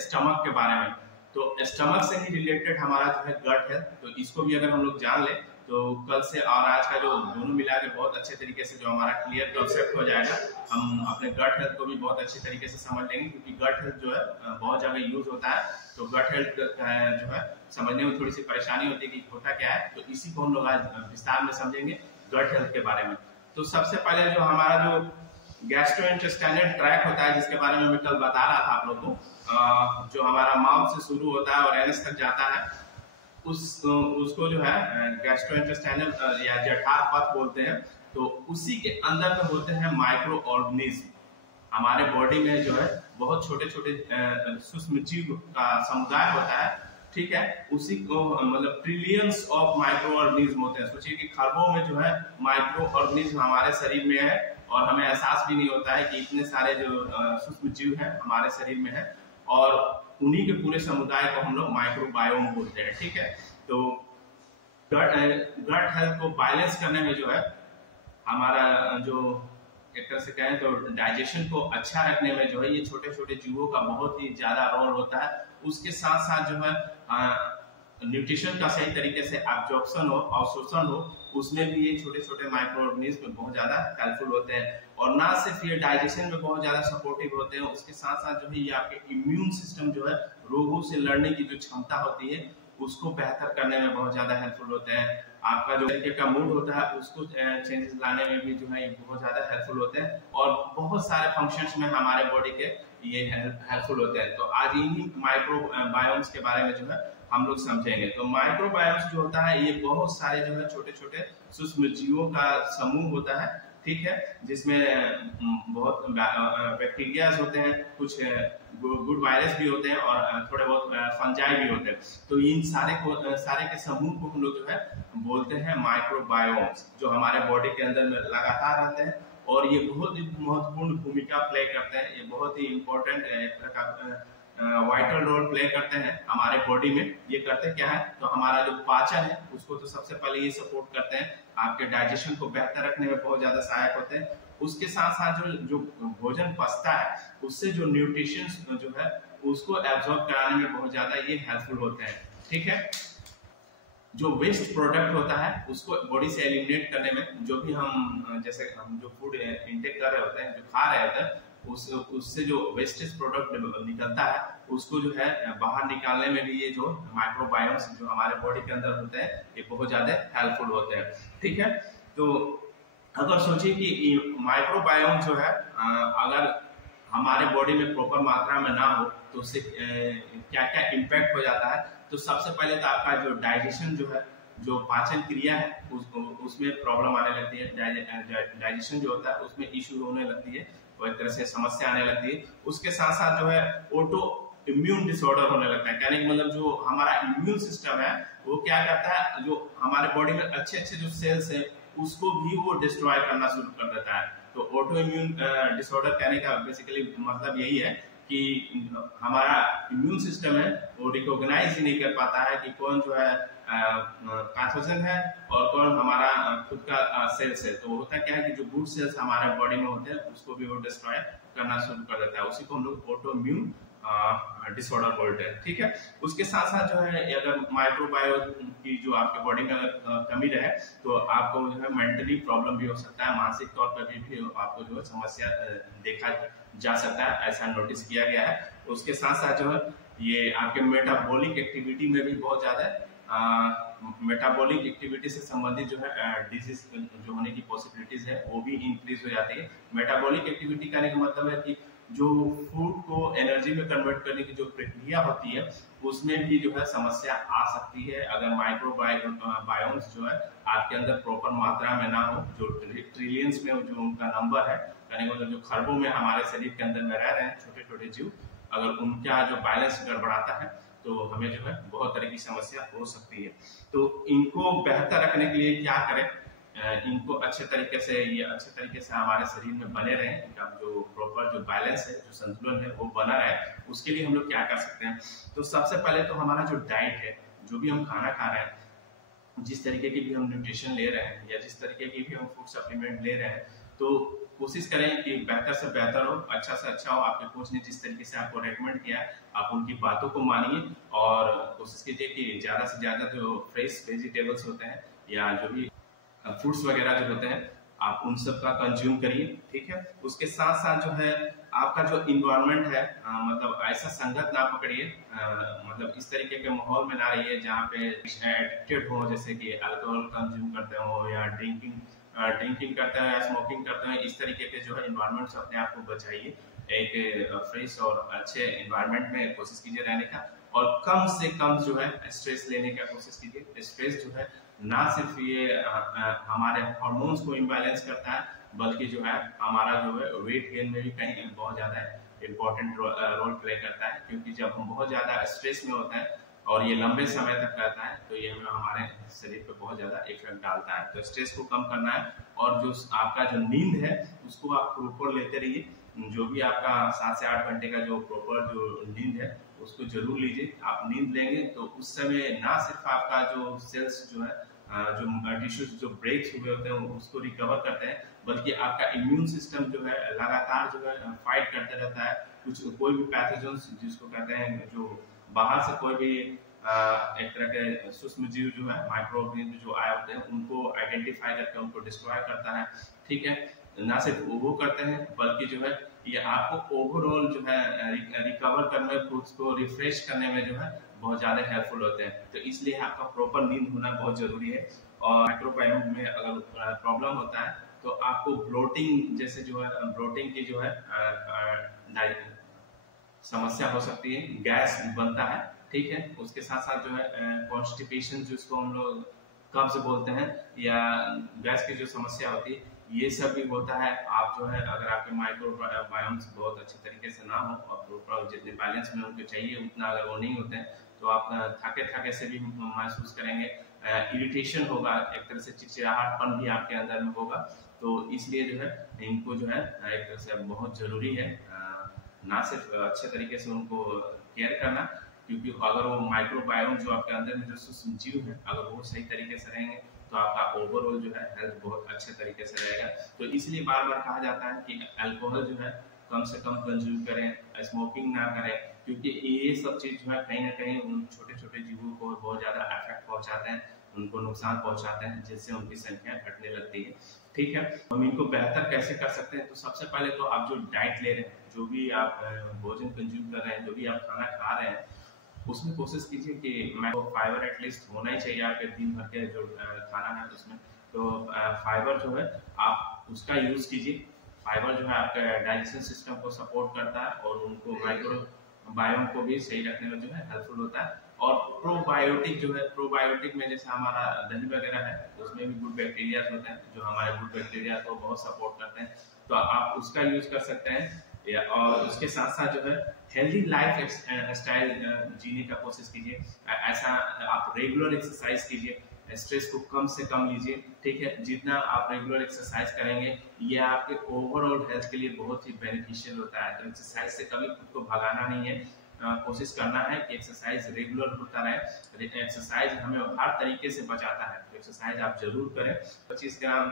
Stomach के बारे में। तो स्टमक से ही रिलेटेड हमारा जो है गट है, तो इसको भी अगर हम लोग जान ले तो कल से और आज का जो दोनों मिला के बहुत अच्छे तरीके से जो हमारा क्लियर कॉन्सेप्ट हो जाएगा। हम अपने गट हेल्थ को भी बहुत अच्छे तरीके से समझ लेंगे, क्योंकि गट हेल्थ जो है बहुत जगह यूज होता है। तो गट हेल्थ जो है समझने में थोड़ी सी परेशानी होती है कि होता क्या है, तो इसी को हम लोग आज विस्तार में समझेंगे गट हेल्थ के बारे में। तो सबसे पहले जो हमारा जो गैस्ट्रोइंटेस्टाइनल ट्रैक्ट होता है, जिसके बारे में मैं कल बता रहा था आप लोग को, जो हमारा माउथ से शुरू होता है और एनस तक जाता है, उसको जो है गैस्ट्रोइंटेस्टाइनल या जठर पथ बोलते हैं। तो उसी के अंदर में होते हैं माइक्रो ऑर्गेनिज्म। हमारे बॉडी में जो है बहुत छोटे छोटे सूक्ष्म जीव का समुदाय होता है, ठीक है। उसी को मतलब ट्रिलियंस ऑफ माइक्रो ऑर्गेनिज्म होते हैं। सोचिए कि खरबों में जो है माइक्रो ऑर्गेनिज्म हमारे शरीर में है, और हमें एहसास भी नहीं होता है कि इतने सारे जो सूक्ष्म जीव हैं हमारे शरीर में है, और उन्हीं के पूरे समुदाय को हम लोग माइक्रोबायोम बोलते हैं, ठीक है। तो गट हेल्थ को बैलेंस करने में जो है हमारा जो एक तरह से कहें तो डाइजेशन को अच्छा रखने में जो है ये छोटे छोटे जीवों का बहुत ही ज्यादा रोल होता है। उसके साथ साथ जो है न्यूट्रिशन का सही तरीके से एब्जॉर्प्शन हो, अवशोषण हो, उसमें भी ये छोटे छोटे माइक्रो ऑर्गेनिज्म बहुत ज्यादा हेल्पफुल होते हैं। और ना सिर्फ ये डाइजेशन में बहुत ज्यादा सपोर्टिव होते हैं, उसके साथ साथ जो है ये आपके इम्यून सिस्टम जो है रोगों से लड़ने की जो क्षमता होती है उसको बेहतर करने में बहुत ज्यादा हेल्पफुल होते हैं। आपका जो तरीके का मूड होता है उसको चेंजेस लाने में भी जो है ये बहुत ज्यादा हेल्पफुल होते हैं, और बहुत सारे फंक्शंस में हमारे बॉडी के ये हेल्पफुल होते हैं। तो आज इन्हीं माइक्रो बायोम्स के बारे में जो है हम लोग समझेंगे। तो माइक्रोबायोम्स जो होता है ये बहुत सारे जो है छोटे छोटे सूक्ष्म जीवों का समूह होता है, ठीक है, जिसमें बहुत बैक्टीरिया होते हैं, कुछ गुड वायरस भी होते हैं, और थोड़े बहुत फंजाई भी होते हैं। तो इन सारे के समूह को हम लोग जो है बोलते हैं माइक्रोबायोम्स, जो हमारे बॉडी के अंदर में लगातार रहते हैं, और ये बहुत ही महत्वपूर्ण भूमिका प्ले करते हैं। ये बहुत ही इंपॉर्टेंट वाइटल रोल प्ले करते हैं हमारे बॉडी में। ये करते क्या है, तो हमारा जो पाचन है उसको तो सबसे पहले ये सपोर्ट करते हैं, आपके डाइजेशन को बेहतर रखने में बहुत ज्यादा सहायक होते हैं। उसके साथ साथ जो भोजन पचता है उससे जो न्यूट्रिशन जो है उसको एब्जॉर्ब कराने में बहुत ज्यादा ये हेल्पफुल होते हैं, ठीक है। जो वेस्ट प्रोडक्ट होता है उसको बॉडी से एलिमिनेट करने में, जो भी हम जैसे हम जो फूड इंटेक कर रहे होते हैं, जो खा रहे होते हैं, उससे जो वेस्टेज प्रोडक्ट निकलता है उसको जो है बाहर निकालने में भी ये जो माइक्रोबायोम्स जो हमारे बॉडी के अंदर होते हैं ये बहुत ज्यादा हेल्पफुल होते हैं, ठीक है। तो अगर सोचिए कि माइक्रोबायोम जो है अगर हमारे बॉडी में प्रॉपर मात्रा में ना हो तो उससे क्या क्या इम्पैक्ट हो जाता है। तो सबसे पहले तो आपका जो डाइजेशन जो है, जो पाचन क्रिया है उसमें प्रॉब्लम आने लगती है। डाइजेशन जो होता है उसमें इश्यू होने लगती है, तो एक तरह से समस्या आने लगती है। उसके साथ साथ जो है ऑटो इम्यून डिसऑर्डर होने लगता है। कहने का मतलब जो हमारा इम्यून सिस्टम है वो क्या करता है, जो हमारे बॉडी में अच्छे अच्छे जो सेल्स है उसको भी वो डिस्ट्रॉय करना शुरू कर देता है। तो ऑटो इम्यून डिसऑर्डर कहने का बेसिकली मतलब यही है कि हमारा इम्यून सिस्टम है वो रिकॉग्नाइज ही नहीं कर पाता है कि कौन जो है पैथोजन है और कौन हमारा खुद का सेल्स है। तो होता क्या है कि जो गुड सेल्स हमारे बॉडी में होते हैं उसको भी वो डिस्ट्रॉय करना शुरू कर देता है। उसी को हम लोग ऑटो इम्यून डिसऑर्डर बोलते हैं, ठीक है। उसके साथ साथ जो है अगर माइक्रोबायोम की जो आपके बॉडी में अगर कमी रहे तो आपको जो है मेंटली प्रॉब्लम भी हो सकता है, मानसिक तौर पर भी आपको जो है समस्या देखा जा सकता है, ऐसा नोटिस किया गया है। उसके साथ साथ जो है ये आपके मेटाबॉलिक एक्टिविटी में भी बहुत ज्यादा मेटाबॉलिक एक्टिविटी से संबंधित जो है डिजीज जो होने की पॉसिबिलिटीज है वो भी इंक्रीज हो जाती है। मेटाबॉलिक एक्टिविटी करने का मतलब है कि जो फूड को एनर्जी में कन्वर्ट करने की जो प्रक्रिया होती है उसमें भी जो है समस्या आ सकती है अगर माइक्रोबायोम्स जो है आपके अंदर प्रॉपर मात्रा में ना हो। जो ट्रिलियंस में जो उनका नंबर है, यानी मतलब जो खरबों में हमारे शरीर के अंदर में रह रहे हैं छोटे छोटे जीव, अगर उनका जो बैलेंस गड़बड़ाता है तो हमें जो है बहुत तरह की समस्या हो सकती है। तो इनको बेहतर रखने के लिए क्या करें, इनको अच्छे तरीके से हमारे शरीर में बने रहे, इनका जो प्रॉपर जो बैलेंस है, जो संतुलन है वो बना रहे, उसके लिए हम लोग क्या कर सकते हैं। तो सबसे पहले तो हमारा जो डाइट है, जो भी हम खाना खा रहे हैं, जिस तरीके की भी हम न्यूट्रिशन ले रहे हैं या जिस तरीके की भी हम फूड सप्लीमेंट ले रहे हैं, तो कोशिश करें कि बेहतर से बेहतर हो, अच्छा से अच्छा हो। आपके कोच ने जिस तरीके से आपको रेकमेंड किया है आप उनकी बातों को मानिए और कोशिश कीजिए कि ज़्यादा से ज़्यादा जो फ्रेश वेजिटेबल्स होते हैं या जो भी फ्रूट्स वगैरह जो होते हैं आप उन सब का कंज्यूम करिए। ठीक है, उसके साथ साथ जो है आपका जो इन्वायरमेंट है मतलब ऐसा संगत ना पकड़िए, मतलब इस तरीके के माहौल में ना रहिए जहाँ पे एडिक्टेड हो, जैसे कि अल्कोहल कंज्यूम करते हो या ड्रिंकिंग करते हैं या स्मोकिंग करते हैं। इस तरीके के जो है इन्वायरमेंट से अपने आप को बचाइए। एक फ्रेश और अच्छे इन्वायरमेंट में कोशिश कीजिए रहने का और कम से कम जो है स्ट्रेस लेने का कोशिश कीजिए। स्ट्रेस जो है ना सिर्फ ये हमारे हार्मोन्स को इम्बैलेंस करता है बल्कि जो है हमारा जो है वेट गेन में भी कहीं बहुत ज्यादा इम्पोर्टेंट रोल प्ले करता है, क्योंकि जब हम बहुत ज्यादा स्ट्रेस में होते हैं और ये लंबे समय तक रहता है तो ये हमारे शरीर पे बहुत ज्यादा इफेक्ट डालता है। तो स्ट्रेस को कम करना है और जो आपका जो नींद है उसको आप प्रॉपर लेते रहिए। जो भी आपका 7 से 8 घंटे का जो प्रॉपर जो नींद है उसको जरूर लीजिए। आप नींद लेंगे तो उस समय ना सिर्फ आपका जो सेल्स जो है जो टिश्यूज जो ब्रेक्स हुए होते हैं उसको रिकवर करते हैं, बल्कि आपका इम्यून सिस्टम जो है लगातार जो है फाइट करते रहता है। कुछ कोई भी पैथोजेंस जिसको कहते हैं जो बाहर से कोई भी एक तरह के सूक्ष्म जीव जो है माइक्रोऑर्गेनिज्म जो आए होते हैं उनको आइडेंटिफाई करके उनको डिस्ट्रॉय करता है। ठीक है, ना सिर्फ वो करते हैं बल्कि जो है ये आपको ओवरऑल जो है रिकवर करने उसको रिफ्रेश करने में जो है बहुत ज्यादा हेल्पफुल होते हैं। तो इसलिए आपका प्रॉपर नींद होना बहुत जरूरी है। और माइक्रोबायोम में अगर प्रॉब्लम होता है तो आपको ब्लोटिंग जैसे जो है ब्लोटिंग की जो है समस्या हो सकती है, गैस बनता है। ठीक है, उसके साथ साथ जो है कॉन्स्टिपेशन जिसको हम लोग कब्ज बोलते हैं या गैस की जो समस्या होती है ये सब भी होता है। आप जो है अगर आपके माइक्रोबायोम्स बहुत अच्छे तरीके से ना हो और प्रॉपर जितने बैलेंस में उनको चाहिए उतना अगर वो नहीं होते हैं तो आप थके से भी महसूस करेंगे, इरिटेशन होगा, एक तरह से चिड़चिड़ाहटपन भी आपके अंदर में होगा। तो इसलिए जो है इनको जो है एक तरह से बहुत जरूरी है ना सिर्फ अच्छे तरीके से उनको केयर करना, क्योंकि अगर वो माइक्रोबायोम जो आपके अंदर में जो सूक्ष्म जीव है अगर वो सही तरीके से रहेंगे तो आपका ओवरऑल जो है हेल्थ बहुत अच्छे तरीके से रहेगा। तो इसलिए बार बार कहा जाता है कि अल्कोहल जो है कम से कम कंज्यूम करें, स्मोकिंग ना करें, क्योंकि ये सब चीज जो है कहीं ना कहीं उन छोटे छोटे जीवों को बहुत ज्यादा इफेक्ट पहुंचाते हैं, उनको नुकसान पहुंचाते हैं जिससे उनकी संख्या घटने लगती है। ठीक है, हम इनको बेहतर कैसे कर सकते हैं? तो सबसे पहले तो आप जो डाइट ले रहे हैं, जो भी आप भोजन कंज्यूम कर रहे हैं, जो भी आप खाना खा रहे हैं उसमें कोशिश कीजिए कि फाइबर एटलीस्ट होना ही चाहिए आपके दिन भर के जो खाना है उसमें। तो फाइबर जो है आप उसका यूज कीजिए। फाइबर जो है आपके डाइजेशन सिस्टम को सपोर्ट करता है और उनको माइक्रोबायोम को भी सही रखने में जो है हेल्पफुल होता है। और प्रोबायोटिक जो है, प्रोबायोटिक में जैसे हमारा दही वगैरह है उसमें भी गुड बैक्टीरिया होते हैं जो हमारे गुड बैक्टीरिया को बहुत सपोर्ट करते हैं, तो आप उसका यूज कर सकते हैं। और उसके साथ साथ जो है हेल्दी लाइफ स्टाइल जीने का कोशिश कीजिए। ऐसा आप रेगुलर एक्सरसाइज कीजिए, स्ट्रेस को कम से कम लीजिए। ठीक है, जितना आप रेगुलर एक्सरसाइज करेंगे ये आपके ओवरऑल हेल्थ के लिए बहुत ही बेनिफिशियल होता है। तो एक्सरसाइज से कभी खुद को भगाना नहीं है, कोशिश करना है कि एक्सरसाइज रेगुलर होता रहे। एक्सरसाइज हमें हर तरीके से बचाता है, तो एक्सरसाइज आप जरूर करें। 25 ग्राम